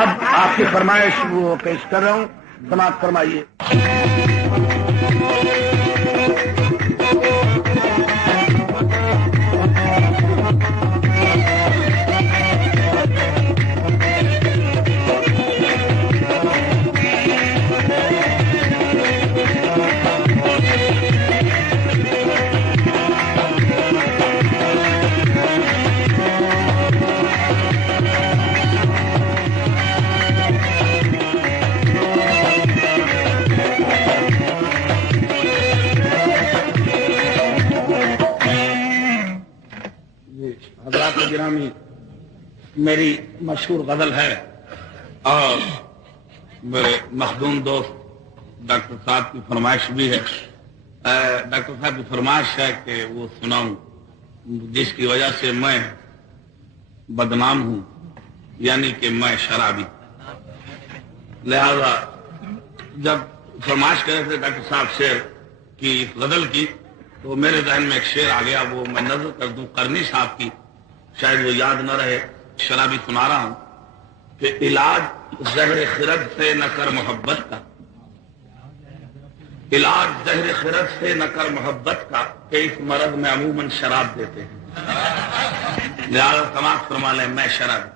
اب آپ کی فرمائش وہ پیش کر رہا ہوں، سماعت فرمائیے۔ حضرات گرامی، میری مشہور غزل ہے اور میرے مخدوم دوست ڈاکٹر صاحب کی فرمائش بھی ہے۔ ڈاکٹر صاحب کی فرمائش ہے کہ وہ سناؤں، جس کی وجہ سے میں بدنام ہوں، یعنی کہ میں شرابی۔ لہذا جب فرمائش کرے تھے ڈاکٹر صاحب شعر کی غزل کی، تو میرے ذہن میں ایک شعر آ گیا، وہ میں نظر کر دوں قرنی صاحب کی، شاید وہ یاد نہ رہے، شرابی سنا رہا ہوں کہ علاج زہر خرد سے نہ کر محبت کا، علاج زہر خرد سے نہ کر محبت کا، کہ اس مرض میں عموماً شراب دیتے ہیں۔ لہذا سماعت فرما لیں، میں شرابی۔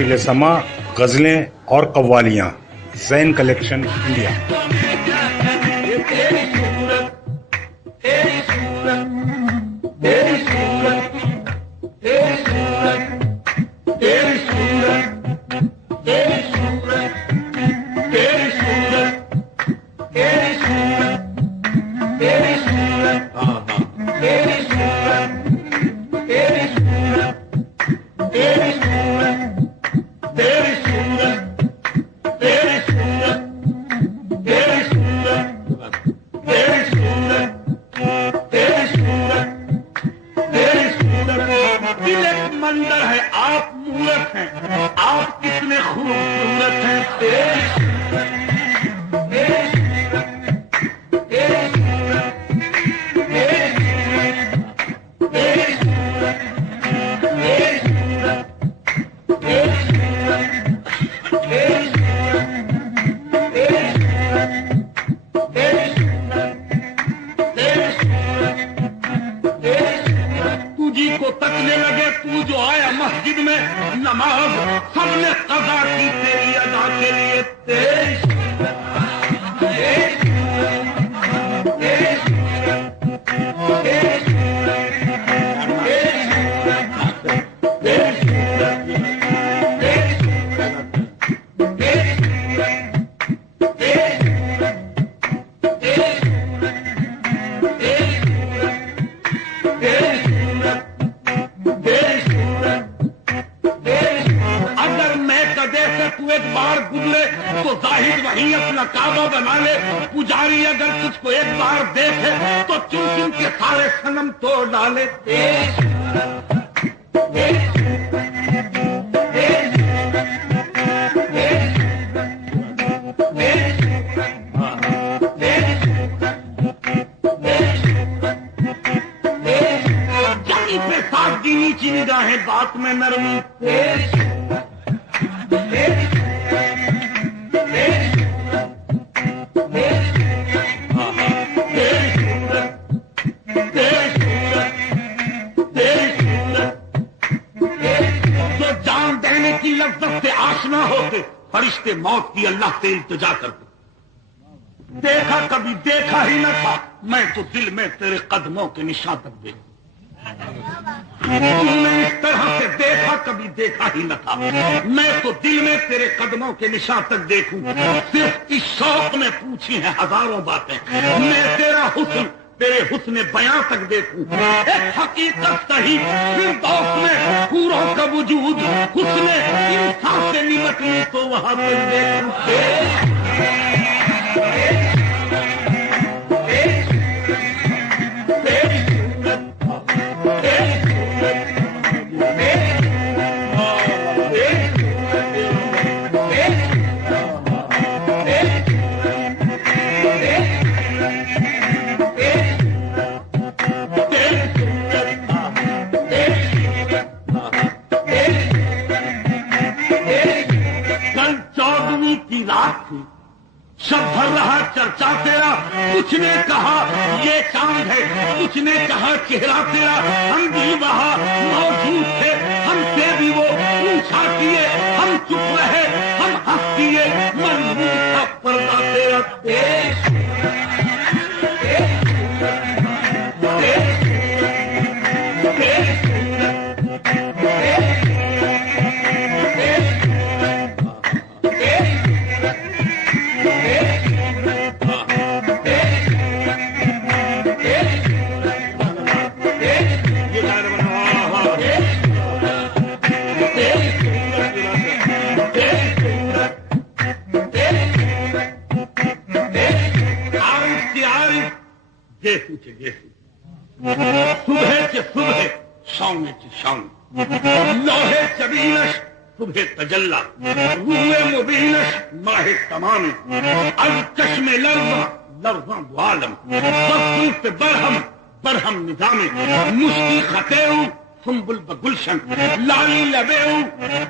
محفل سما غزلیں اور قوالیاں زین کلیکشن انڈیا. فرشتے موت کی اللہ سے التجا کرتے. دیکھا کبھی دیکھا ہی نہ تھا میں تو دل میں تیرے قدموں کے نشان تک دیکھوں. تم نے اس طرح سے دیکھا کبھی دیکھا ہی نہ تھا میں تو دل میں تیرے قدموں کے نشان تک دیکھوں. صرف اس شوق میں پوچھی ہیں ہزاروں باتیں میں تیرا حسن تیرے حسن بیاں تک دیکھوں. ایک حقیقت صحیح فردوس میں حوروں کا وجود حسن انسان سے نمٹوں تو وہاں تک دیکھوں. شب بھر رہا چرچا تیرا کچھ نے کہا یہ چاند ہے کچھ نے کہا چہرہ تیرا. ہم بھی وہاں موجود تھے ہم سے بھی وہ پوچھا کیے ہم چپ رہے ہم ہنس کیے منظور کا پردہ تیرا. صبح چ صبح شام چ شام لوہے چبینش صبح تجلا روئے مبینش ماہ تمام از چشم لرزاں لرزاں دو عالم بخوف برہم برہم نظام مشتی خطیو سنبل بگلشن لالی لبیو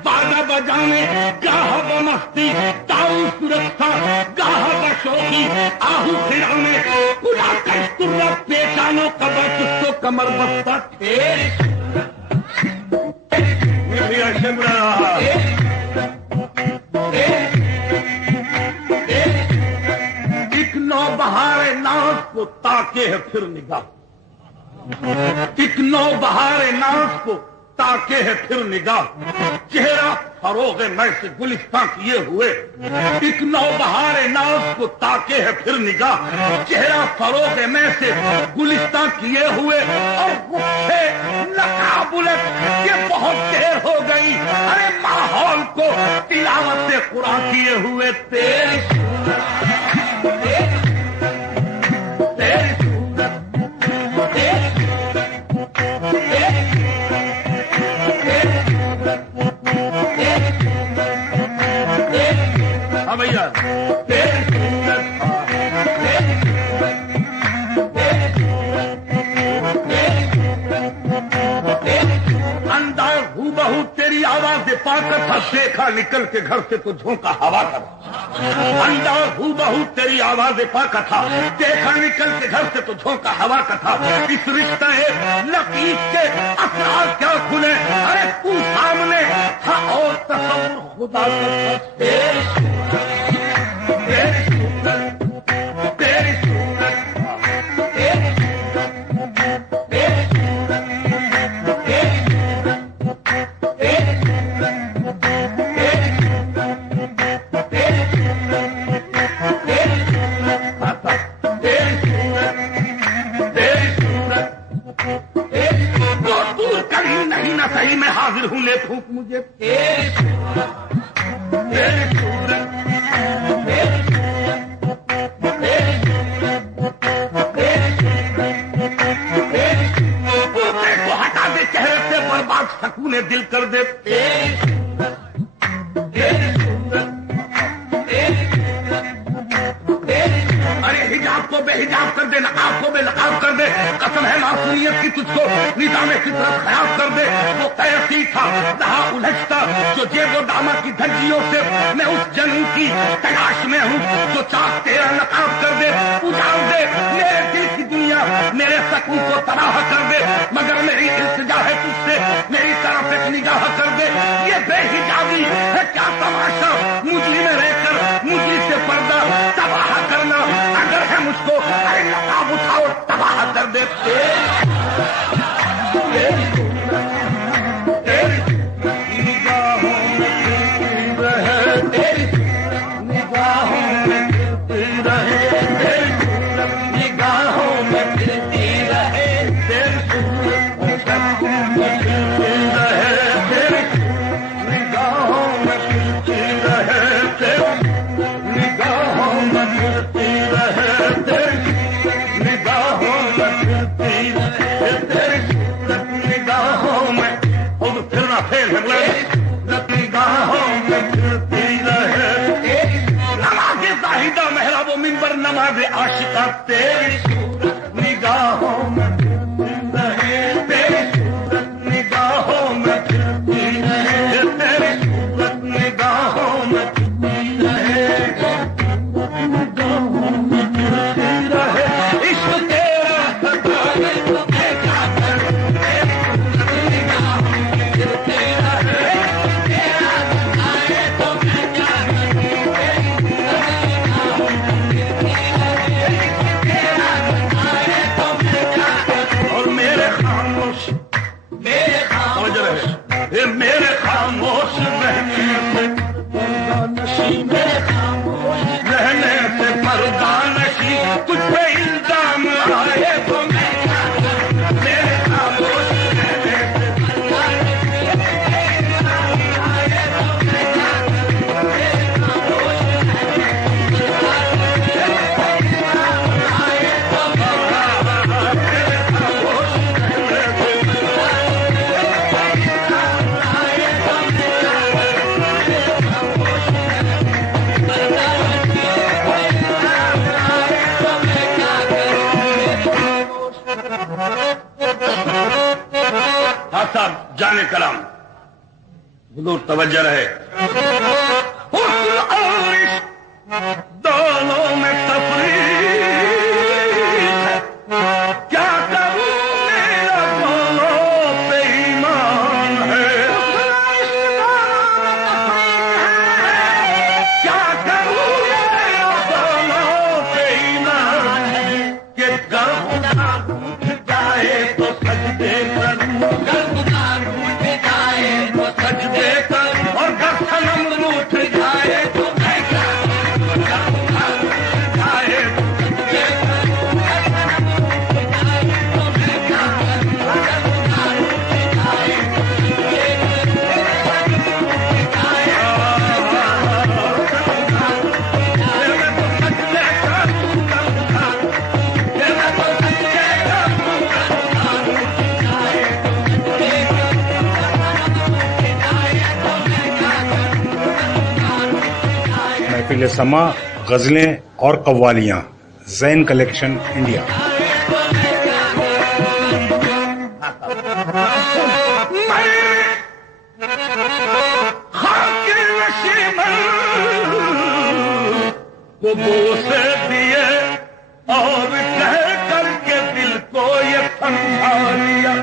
بادہ بجانے گاہ بمستی تاؤ سرکھا گاہ بشوخی آہو پھرانے اڑا کشتر پیچانوں قبر چستو کمر بستہ تھے. بہار ناز کو تاکے ہے پھر نگاہ، ایک نو بہار ناز کو تاکے ہے پھر نگاہ، چہرہ فروغ میں سے گلستان کیے ہوئے، ایک نو بہار ناز کو تاکے ہے پھر نگاہ، چہرہ فروغ میں سے گلستان کیے ہوئے، اور غصے نقابلت یہ بہت دیر ہو گئی، ارے ماحول کو تلاوت قرآن کیے ہوئے، تیری بھیا انداز ہو بہو تیری آواز پا کر تھا، دیکھا نکل کے گھر سے تو جھونکا ہوا کر، انداز ہو بہو تیری آواز پا کر تھا، دیکھا نکل کے گھر سے تو جھونکا ہوا کا تھا، اس رشتہ لطیف کے اسرار کیا کھلے، ارے تو سامنے تھا اور تصور خدا کا نہیں نہ صحیح میں حاضر ہوں، لے پھونک مجھے کو ہٹا دے چہرے سے، برباد سکون دل کر دے، ارے حجاب کو بے حجاب کر دے، نقاب کو بے نقاب کر دے، قسم ہے معصومیت کی تجھ کو نظام فطرت خیال کر دے، وہ قیسی تھا جہاں الجھتا جو جیب و دامہ کی دھجیوں سے، میں اس جنوں کی تلاش میں ہوں جو چاک تیرا نقاب کر دے، اجاڑ دے میرے دل کی دنیا، میرے سکون کو تباہ کر دے، مگر میری التجا ہے تجھ سے، میری طرف ایک نگاہ کر دے، یہ بے حجابی ہے کیا تماشا، مجھے میں رہ کر مجھے سے پردہ تباہ کرنا، اگر ہے مجھ کو ارے نقاب اٹھاؤ تباہ کر دے، نماز عاشقہ تیری صورت نگاہوں میں رہے، تیری صورت نگاہوں میں پھرتی رہے، تیری صورت نگاہوں میں پھرتی رہے، نگاہوں میں پھرتی رہے، عشق تیرا ستانے تو میں کیا کروں، تیری صورت نگاہوں میں پھرتی رہے، تیرا ستانے تو میں کیا کروں، میرے خاموش رہنے سے پردہ نشی، میرے خاموش رہنے سے پردہ نشی، تجھ پہ الزام آئے تو میں کیا کروں، میرے خاموش رہنے سے پردہ نشی، الزام آئے تو میں کیا کروں، میرے خاموش رہنے سے الزام آئے تو میں کیا کروں، میرے خاموش رہنے سے صاحب جانے کلام حضور توجہ رہے، حسن اور عشق دونوں میں تفریق ہے، کیا کروں میرا دونوں پہ ایمان ہے، کیا کروں میرا دونوں پہ ایمان زائل سما غزلیں اور قوالیاں زین کلیکشن انڈیا. کو بوسے دیے اور کہہ کر کے دل کو یہ سمجھا لیا.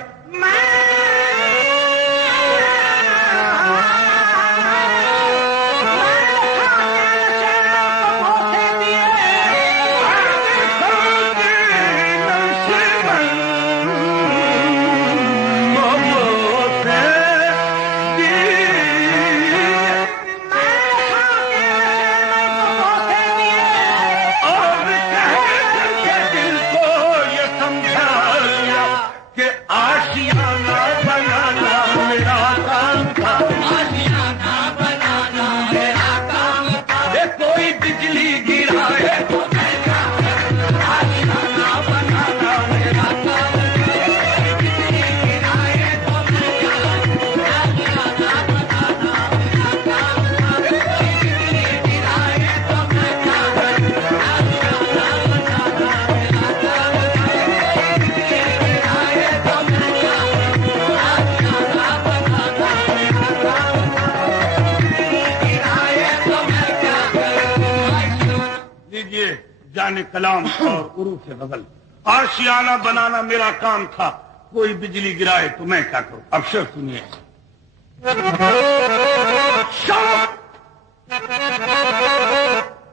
جانے کلام اور عروف غزل. آشیانہ بنانا میرا کام تھا، کوئی بجلی گرائے تو میں کیا کروں. اب شعر سنیے.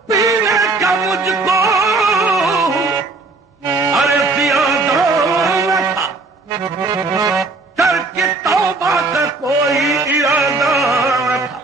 پینے کا مجھ کو ارے زیادہ نہ تھا، کر کے توبہ کا کوئی ارادہ نہ تھا.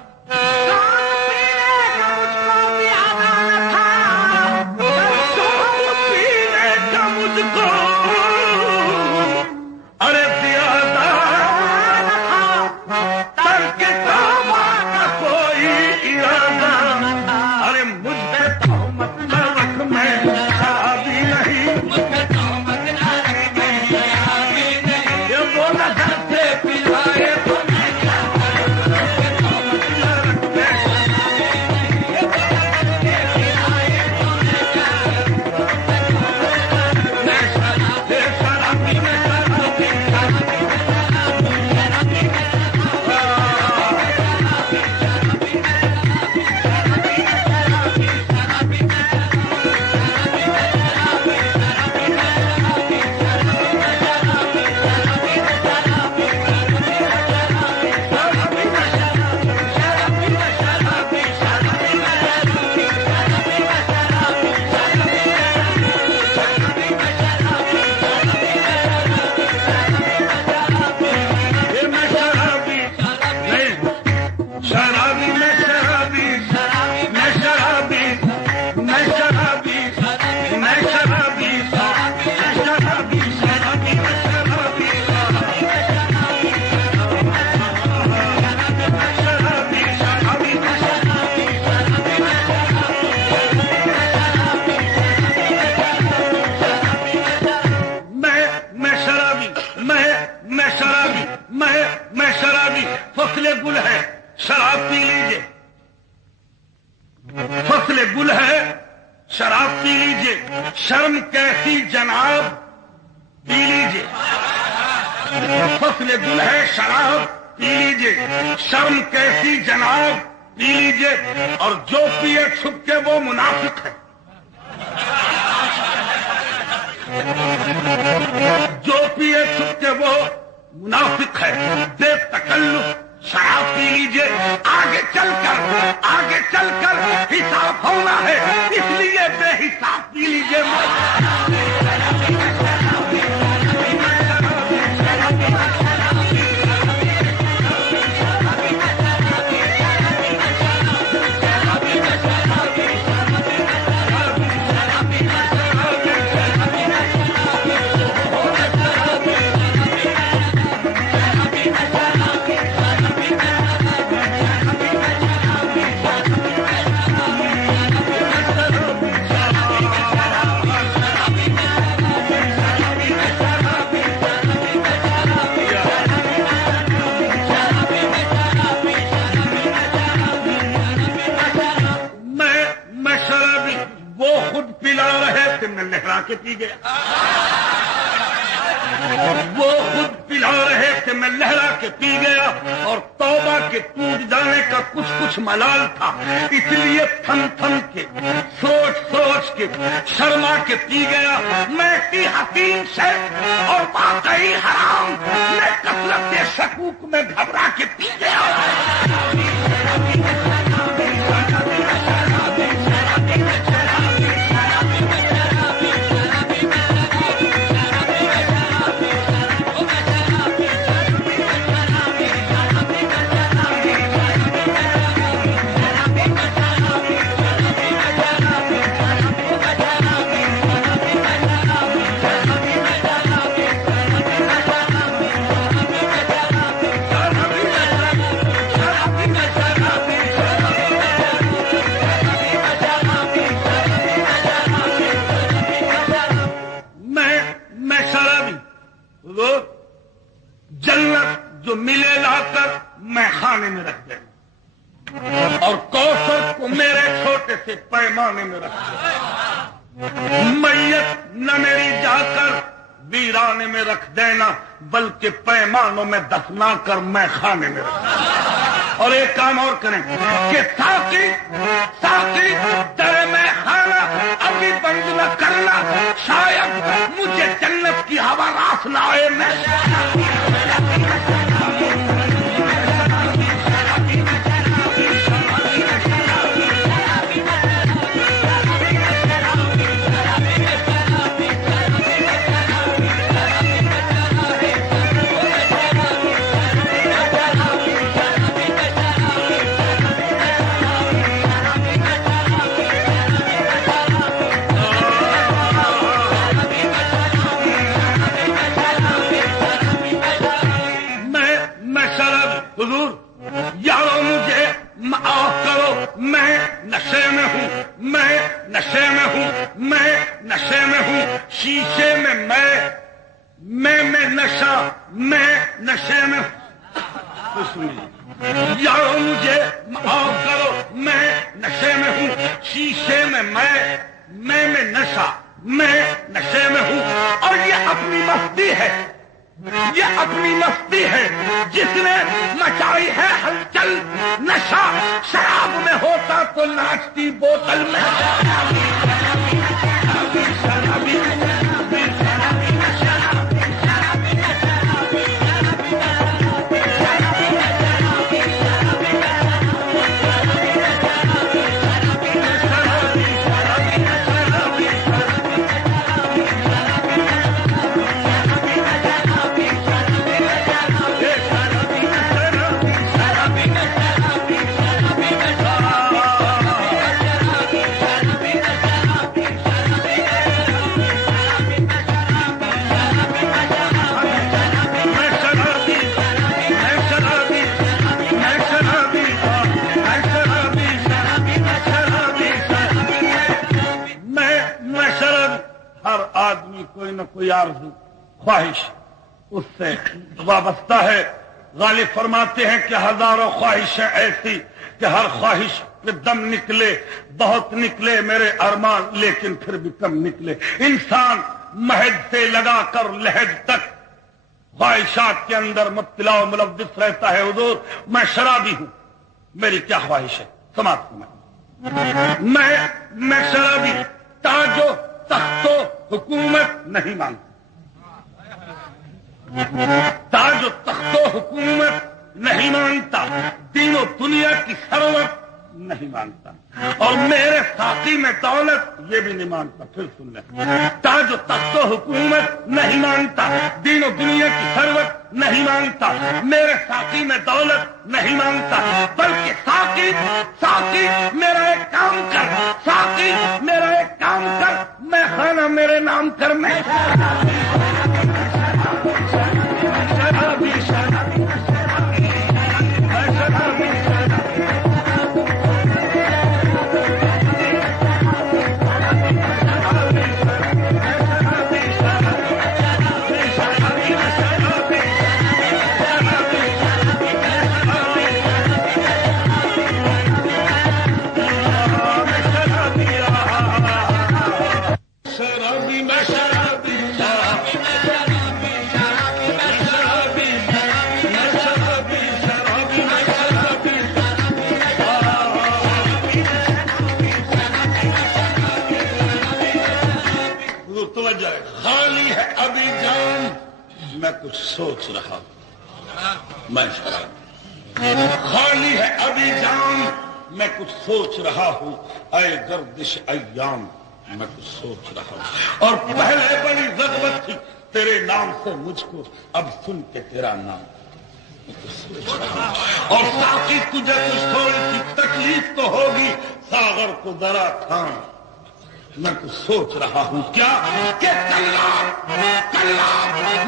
شرم کیسی جناب پی لیجیے. فصل گل ہے شراب پی لیجیے. شرم کیسی جناب پی لیجیے. اور جو پیے چھپ کے وہ منافق ہے. جو پیے چھپ کے وہ منافق ہے. بے تکلف شراب پی لیجیے. آگے چل کر حساب ہونا ہے، اس لیے بے حساب پی لیجیے. کے پی گیا. وہ خود پلا رہے تھے میں لہرا کے پی گیا اور توبہ کے ٹوٹ جانے کا کچھ کچھ ملال تھا اس لیے تھم تھم کے سوچ سوچ کے شرما کے پی گیا. میں کی حسین سے اور واقعی حرام میں کثرت شکوک میں گھبرا کے پی گیا. جنت جو ملے لا کر میں خانے میں رکھ دینا اور کوثر کو میرے چھوٹے سے پیمانے میں رکھ دینا. میت نہ میری جا کر ویرانے میں رکھ دینا بلکہ پیمانوں میں دفنا کر میں خانے میں رکھ دینا. اور ایک کام اور کریں کہ ساقی ساقی تیرے میں خانہ ابھی بند نہ کرنا شاید مجھے جنت کی ہوا راس نہ آئے. میں یارو مجھے معاف کرو میں نشے میں ہوں میں نشے میں ہوں میں نشے میں ہوں شیشے میں میں نشہ میں نشے میں ہوں. یارو مجھے معاف کرو میں نشے میں ہوں شیشے میں میں نشہ میں نشے میں ہوں. اور یہ اپنی مستی ہے یہ اپنی مستی ہے جس نے مچائی ہے ہلچل. نشہ شراب میں ہوتا تو ناچتی بوتل میں. کوئی نہ کوئی آرزو خواہش اس سے وابستہ ہے. غالب فرماتے ہیں کہ ہزاروں خواہشیں ایسی کہ ہر خواہش پہ دم نکلے بہت نکلے میرے ارمان لیکن پھر بھی کم نکلے. انسان مہد سے لگا کر لحد تک خواہشات کے اندر مبتلا و ملوث رہتا ہے. حضور میں شرابی ہوں میری کیا خواہش ہے سماعت فرمائیں. میں شرابی تاج و تخت و حکومت نہیں مانتا تاج و تخت و حکومت نہیں مانتا دین و دنیا کی ثروت نہیں مانتا اور میرے ساقی میں دولت یہ بھی نہیں مانتا. پھر سن لیں تاج و تخت و حکومت نہیں مانتا دین و دنیا کی ثروت نہیں مانتا میرے ساقی میں دولت نہیں مانتا بلکہ ساقی میرا ایک کام کر ساقی میرا ایک کام کر میں خانہ میرے نام کر میں شرابی میں توجہ ہے، خالی ہے ابھی جان میں کچھ سوچ رہا ہوں، میں شرابی، خالی ہے ابھی جان میں کچھ سوچ رہا ہوں، اے گردش ایام میں کچھ سوچ رہا ہوں، اور پہلے بڑی ضرورت تھی تیرے نام سے مجھ کو، اب سن کے تیرا نام میں کچھ سوچ رہا ہوں، اور ساتھی تجھے کچھ تھوڑی سی تکلیف تو ہوگی، ساغر کو ذرا تھام میں کچھ سوچ رہا ہوں، کیا کہ کلا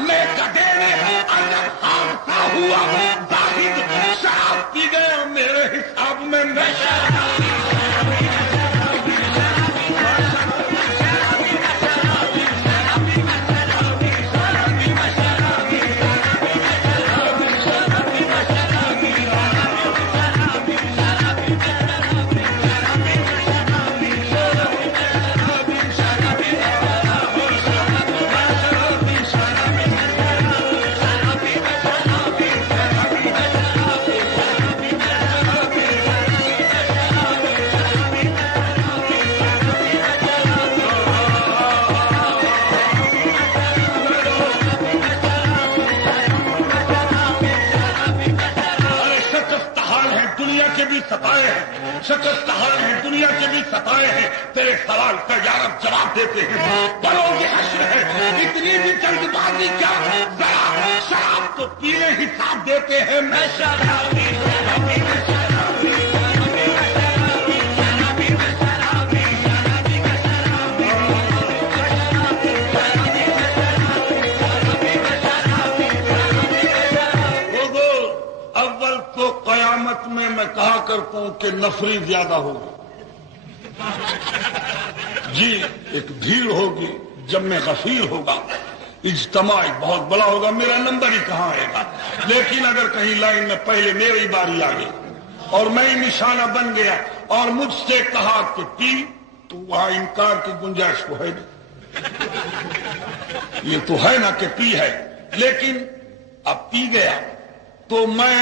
میں گدے میں اگر حادثہ ہوا، زاہد شراب پی گیا میرے حساب میں ستائے ہیں، شکست حال ہیں دنیا کے بھی ستائے ہیں، تیرے سوال کا یارب جواب دیتے ہیں، بلو یہ حشر ہے اتنی بھی جلد بازی کیا، ذرا شراب تو پینے حساب دیتے ہیں، میں شرابی میں کہا کرتا ہوں کہ نفری زیادہ ہوگی، جی ایک بھیڑ ہوگی، جمع غفیر ہوگا، اجتماع بہت بڑا ہوگا، میرا نمبر ہی کہاں آئے گا، لیکن اگر کہیں لائن میں پہلے میری باری آ گئی اور میں نشانہ بن گیا اور مجھ سے کہا کہ پی، تو وہاں انکار کی گنجائش تو ہے نہیں، یہ تو ہے نا کہ پی ہے، لیکن اب پی گیا تو میں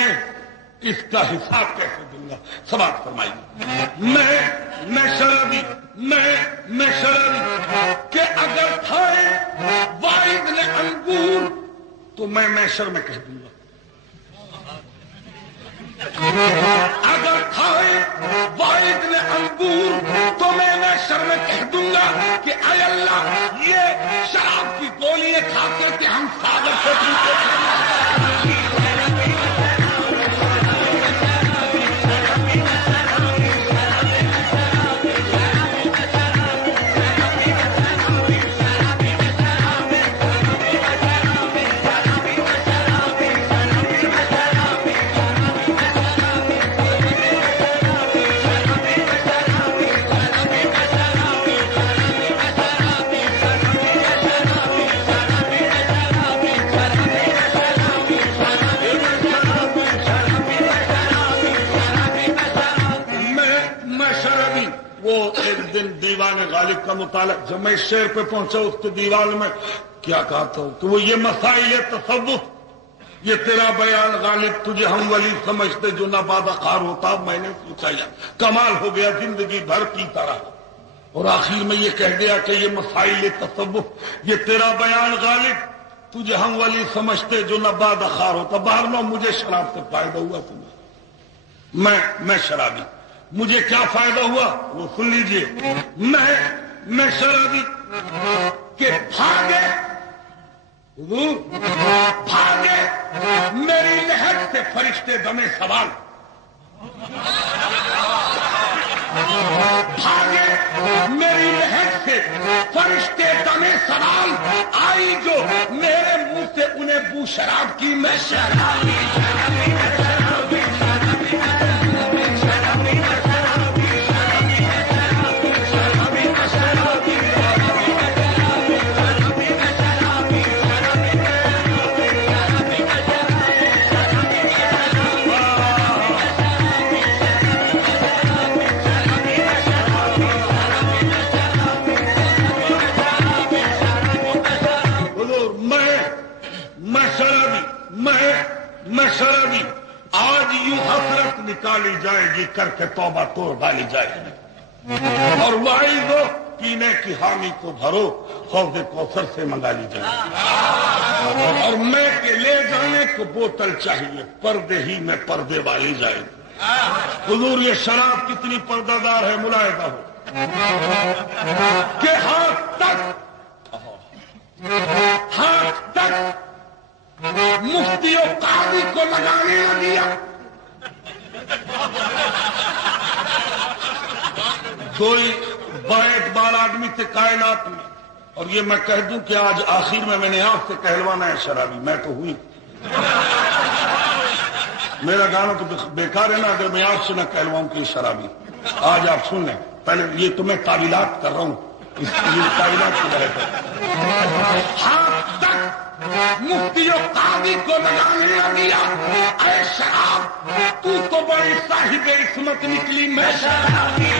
اس کا حساب کیسے دوں گا، سماعت فرمائیے، میں شرابی میں شرابی کہ اگر کھائے واحد نے انگور تو میں محشر میں کہہ دوں گا، اگر کھائے واحد نے انگور تو میں محشر میں کہہ دوں گا کہ اے اللہ یہ شراب کی گولیاں کھا کر کے ہم ساگر سے پیتے ہیں، دیوان غالب کا مطالعہ جب میں اس شعر پہ پہنچا اس کے دیوان میں کیا کہتا ہوں کہ وہ یہ مسائل تصوف، یہ تیرا بیان غالب تجھے ہم ولی سمجھتے جو نابادہ خار ہوتا، میں نے پوچھا یا کمال ہو گیا، زندگی بھر پیتا رہا اور آخر میں یہ کہہ دیا کہ یہ مسائل تصوف، یہ تیرا بیان غالب تجھے ہم ولی سمجھتے جو نابادہ خار ہوتا، باہر میں مجھے شراب سے فائدہ ہوا تمہیں، میں شرابی، مجھے کیا فائدہ ہوا وہ سن لیجئے، میں شرابی کہ بھاگے میری لہر سے فرشتے دمے سوال، بھاگے میری لہر سے فرشتے دمے سوال، آئی جو میرے منہ سے انہیں بو شراب کی، میں شرابی میں شرابی، آج یوں حسرت نکالی جائے گی کر کے توبہ توڑ ڈالی جائے گی، اور واعظ پینے کی حامی کو بھرو حوض کوثر سے منگا لی جائے اور میں کے لے جانے کو بوتل چاہیے پردے ہی میں پردے والی جائے حضور یہ شراب کتنی پردہ دار ہے ملاحظہ ہو کہ ہاتھ تک مفتی و قاضی کو لگانے نہ دیا کوئی بااعتبار آدمی تھے کائنات میں اور یہ میں کہہ دوں کہ آج آخر میں نے آپ سے کہلوانا ہے شرابی میں تو ہوئی میرا گانا تو بیکار ہے نا اگر میں آپ سے نہ کہلواؤں کہ شرابی آج آپ سن لیں پہلے یہ تو میں تعویلات کر رہا ہوں اس لیے تعویلات کی وجہ سے ہاتھ تک مفتی و قاضی کو لگانے نہ دیا اے شراب تو بڑی صاحب عصمت نکلی میں شرابی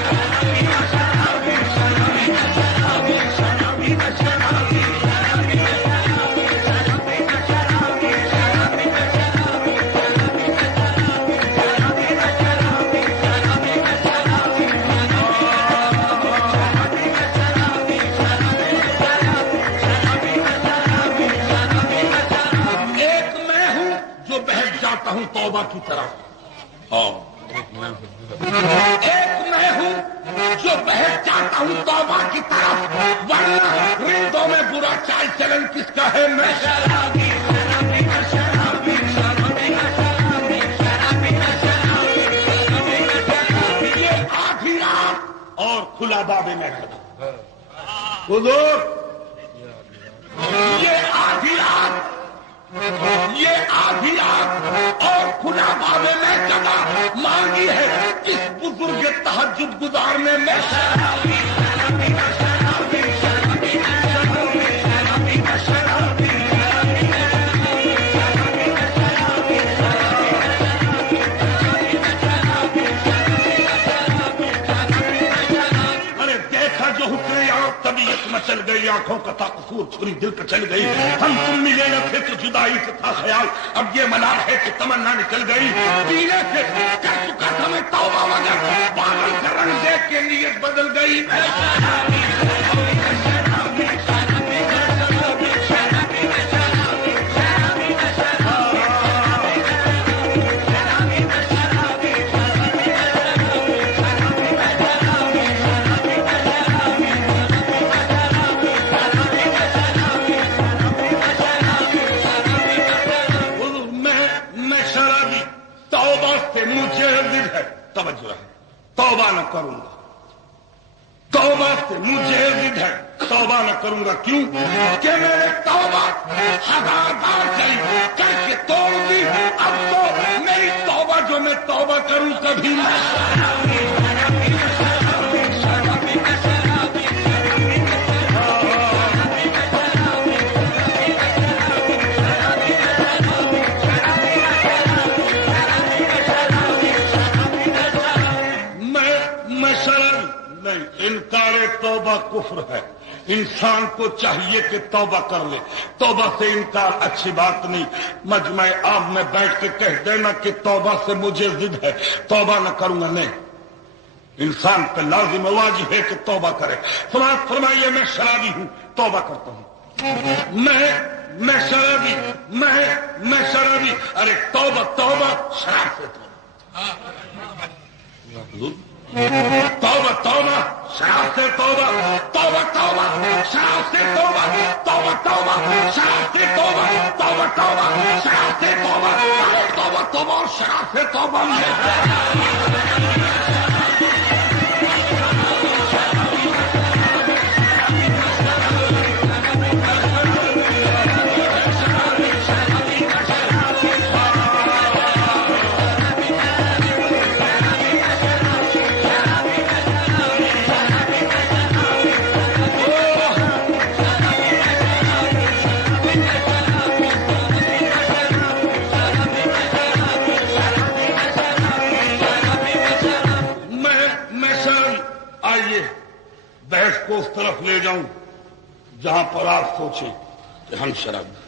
ہوں توبہ کی طرف ایک میں ہوں جو بہت جاتا ہوں توبہ کی طرف ورنہ رندوں میں برا چال چلن کس کا ہے میں شرابی یہ آدھی رات اور کھلا باب میں حضور یہ آدھی رات اور کھلا بابے میں جگہ مانگی ہے کس بزرگ تہجد گزارنے میں ارے دیکھا جو حکرے آپ طبیعت مچل گئی آنکھوں کا تھا قصور چھری دل پہ چل گئی ہم تم ملے نہ تھے تو جدائی سے تھا خیال اب یہ ملال ہے کہ تمنا نکل گئی پینے سے کر چکا تھا میں توبہ مگر پاگل کا رنگ دیکھ کے نیت بدل گئی توجہ ہے توبہ نہ کروں گا توبہ سے مجھے ضد ہے توبہ نہ کروں گا کیوں کہ میں نے توبہ 1000 بار کری کر کے توڑ دی اب تو میری توبہ جو میں توبہ کروں کبھی نہ انکار توبہ کفر ہے انسان کو چاہیے کہ توبہ کر لے توبہ سے انکار اچھی بات نہیں مجمع عام میں بیٹھ کے کہہ دینا کہ توبہ سے مجھے ضد ہے توبہ نہ کروں گا نہیں انسان پہ لازم واجب ہے کہ توبہ کرے فرمائیے میں شرابی ہوں توبہ کرتا ہوں میں شرابی میں شرابی ارے توبہ شراب سے توبہ شراب سے توبہ شراب سے توبہ شراب سے توبہ شراب سے توبہ شراب سے توبہ بحث کو اس طرف لے جاؤں جہاں پر آپ سوچیں کہ ہم شرابی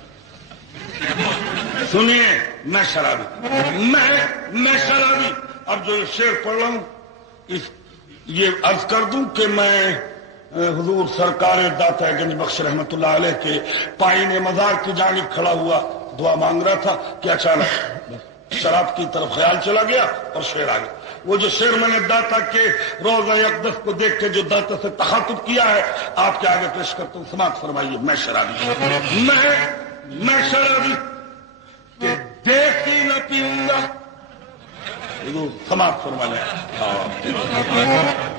سنیے میں شرابی اب جو یہ شعر پڑھ رہا ہوں یہ عرض کر دوں کہ میں حضور سرکار داتا گنج بخش رحمت اللہ علیہ کے پائن مزار کی جانب کھڑا ہوا دعا مانگ رہا تھا کہ اچانک شراب کی طرف خیال چلا گیا اور شعر آ گیا. وہ جو شعر میں نے داتا کے روزہ اقدس کو دیکھ کے جو داتا سے تخاطب کیا ہے آپ کے آگے پیش کرتا ہوں. سماعت فرمائیے. میں شرابی میں شرابی کہ دیسی نہ پیوں گا. سماعت فرما لیں.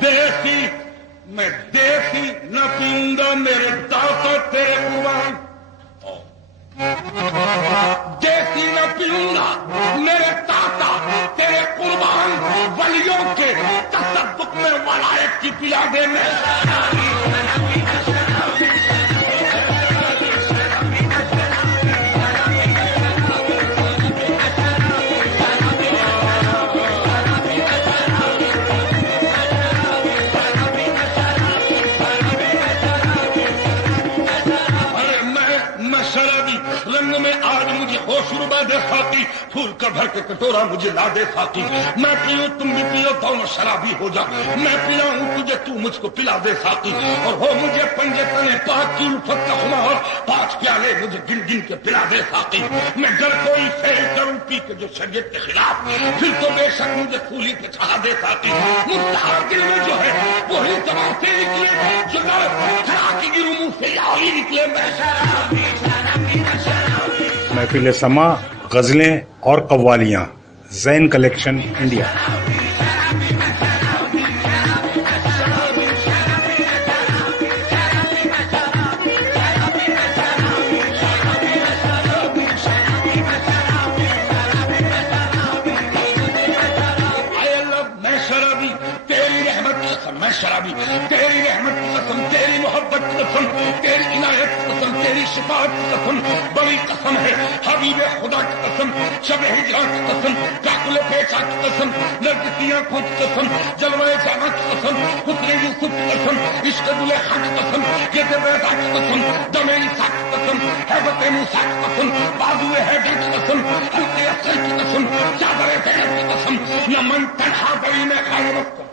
دیسی میں دیسی نہ پیوں گا میرے داتا تیرے قربان. دیسی نہ پیوں گا میرے داتا تیرے قربان. ولیوں کے تصدق میں ولایت کی پلا دے میں. دے ساقی پھول کا بھر کے کٹورا مجھے لا دے ساقی. میں پیوں تم بھی پیو دونوں شرابی ہو جا. میں پلاؤں تجھے تو مجھ کو پلا دے ساقی. اور ہو مجھے پنجے تنے پاک کی الفت کا خمار. 5 پیالے مجھے گن گن کے پلا دے ساقی. میں گر کوئی فیل کروں پی کے جو شریعت کے خلاف پھر تو بے شک مجھے پھولی پہ چڑھا دے ساقی. مستحب دل میں جو ہے وہی زبان سے نکلے جو چڑھا کے گروں منہ سے یاوی نکلے. میں شرابی شرابی شرابی. محفل سما غزلیں اور قوالیاں زین کلیکشن انڈیا. شرابی تیری رحمت کی قسم تیری محبت کی قسم تیری عنایت کی قسم تیری شفاعت کی قسم بڑی قسم ہے. حبیب خدا کی قسم شب ہجرا کی قسم کاکل پیچا کی قسم نرگسی آنکھوں کی قسم جلوہ جامع کی قسم حسن یوسف کی قسم عشق زلیخا کی قسم ید بیضا کی قسم دم عیسیٰ کی قسم ہیبت موسیٰ کی قسم بازو حیدر کی قسم حلق اصل کی قسم چادر زینب کی قسم. نہ من تنہا بڑی میں خانوتم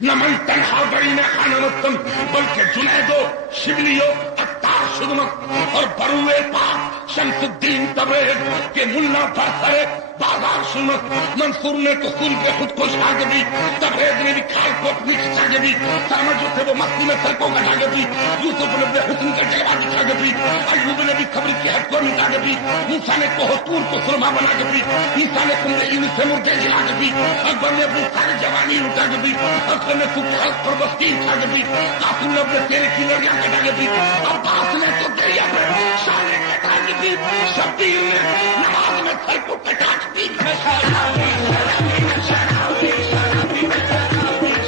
نہ من تنہا بڑی میں خانوتم بلکہ جنیدو شبلیو اتار شدمت اور بروے پاک شمس الدین تبریز کے ملا برسرے بازار سنت. منصور نے تو خون کے خود کو شاگ دی. تبریز نے بھی کھال کو اپنی کھچا کے دی. سامج سے وہ مستی میں سڑکوں کا ڈاگے دی. یوسف نے اپنے حسن کا جلوہ دکھا کے دی. ایوب نے بھی خبر کی حد کو مٹا کے دی. موسیٰ نے کوہتور کو سرما بنا کے دی. عیسیٰ نے کمرے اینس سے مردے جلا کے دی. اکبر نے اپنی ساری جوانی لٹا کے دی. اکبر نے سکھ خلق پر بستین کھا کے دی. قاسم نے اپنے تیرے کی لڑیاں کٹا کے دی. عباس نے تو دریا میں شانے کٹا کے دی. شبیر نے نماز میں سر کو کٹا کے دی. شرابی شرابی شرابی شرابی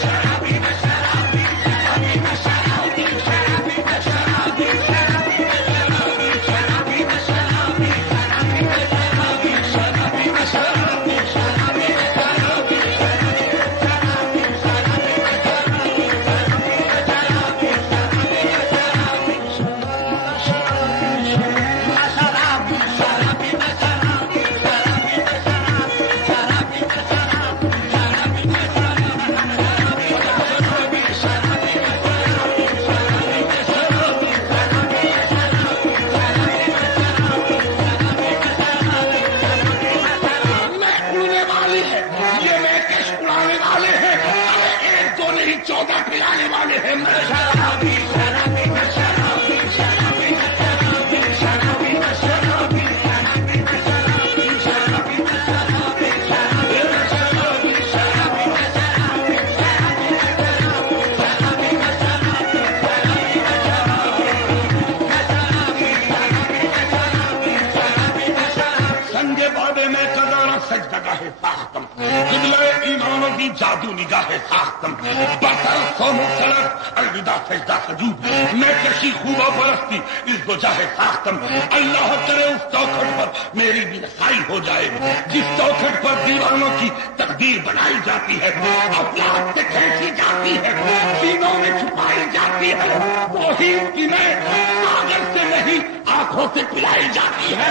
شرابی شرابی شرابی شرابی شرابی شرابی جادو نگاہ ساختم بسر سوم سلط الوداع سجدہ سجود میں کشی خوبہ پرستی اس دو جاہ ساختم. اللہ کرے اس چوکھٹ پر میری بھی رسائی ہو جائے جس چوکھٹ پر دیوانوں کی تقدیر بنائی جاتی ہے, افلاک سے کھینچی جاتی ہے, سینوں میں چھپائی جاتی ہے, وہی کنیں کاغذ سے نہیں آنکھوں سے پلائی جاتی ہے.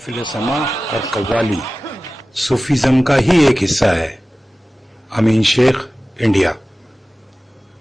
محفل سما اور قوالی صوفیزم کا ہی ایک حصہ ہے. امین شیخ, انڈیا.